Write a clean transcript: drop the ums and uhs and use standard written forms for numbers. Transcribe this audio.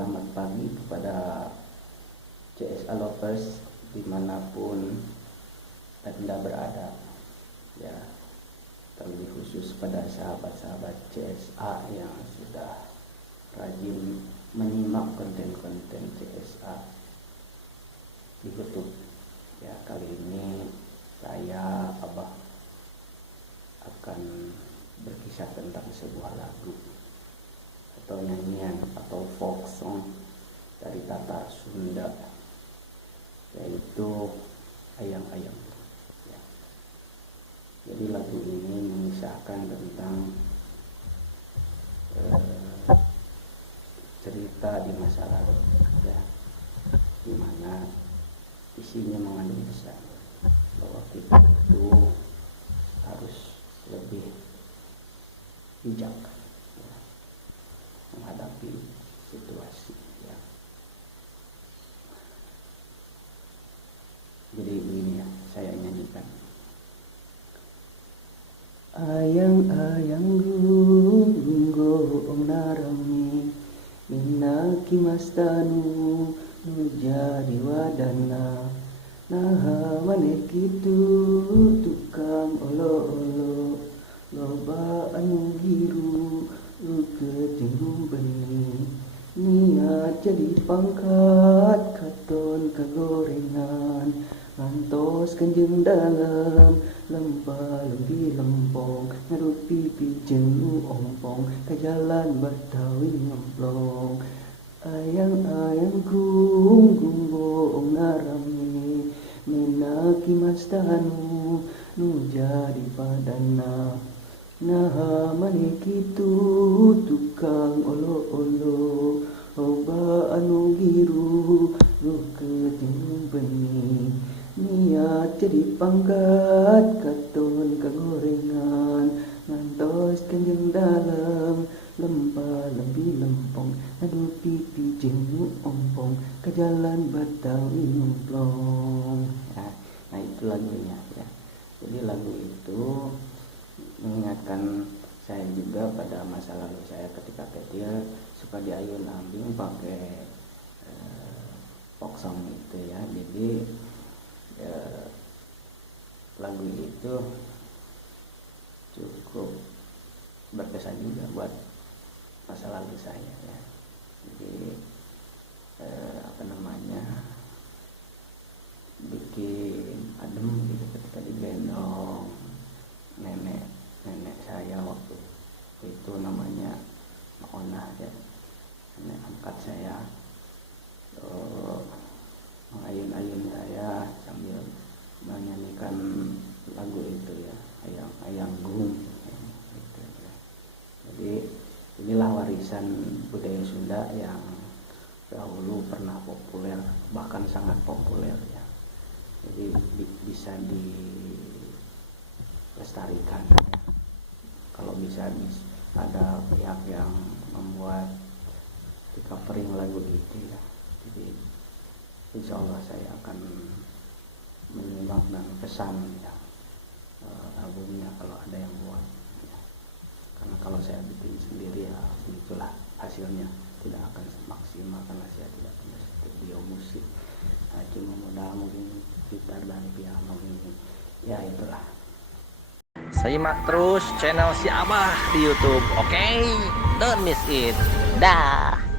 selamat pagi kepada CSA lovers dimanapun Anda berada, ya, terlebih khusus pada sahabat-sahabat CSA yang sudah rajin menyimak konten-konten CSA di YouTube. Ya, kali ini saya Abah akan berkisah tentang sebuah lagu atau nyanyian atau folk song dari Tatar Sunda, yaitu Ayang-Ayang. Ya. Jadi lagu ini mengisahkan tentang cerita di masa lalu, ya, dimana isinya mengandung pesan bahwa kita itu harus lebih bijak, ya, menghadapi situasi, ya. Jadi begini, ya, saya nyanyikan. Ayang-ayang gunggung narami minaki mastanu nujadi wadana naha maneh kitu tukang olo-olo loba anu giru keting bening niat jadi pangkat katon kagorengan ngantos kanjeng dalam lempah lebih lempong ngarupi pijen ompong ke jalan Betawi ngemplong. Ayang-ayang gunggung narami minaki mastanu nu jadi padana naha maneh kitu tukang olo-olo loba anu giru keting bening niat jadi pangkat katon kagorengan ngantos kanjeng dalam lempah lebih lempong aduh pipi jeung ompong ke jalan Betawi ngemplong. Nah itu lagunya, ya. Jadi lagu itu mengingatkan saya juga pada masa lalu saya ketika kecil suka diayun ambing pakai folk song itu, ya. Jadi lagu itu cukup berkesan juga buat masa lalu saya, ya. Jadi bikin adem gitu ketika digendong nenek saya waktu itu, namanya Maonah, ya, nenek angkat saya, mengayun-ayun saya sambil menyanyikan lagu itu, ya, Ayang-ayang gung, gitu, ya. Jadi inilah warisan budaya Sunda yang dahulu pernah populer, bahkan sangat populer, ya. Jadi bisa dilestarikan, ya. Kalau bisa ada pihak yang membuat covering lagu itu, ya. Jadi insya Allah saya akan menyimak dan pesan, ya, albumnya kalau ada yang buat, ya. Karena kalau saya bikin sendiri, ya, begitulah hasilnya, tidak akan maksimal karena saya tidak punya studio musik. Nah, cuma modal mungkin gitar dan piano ini, ya, itulah. Simak terus channel si Abah di YouTube, oke? Don't miss it. Dah.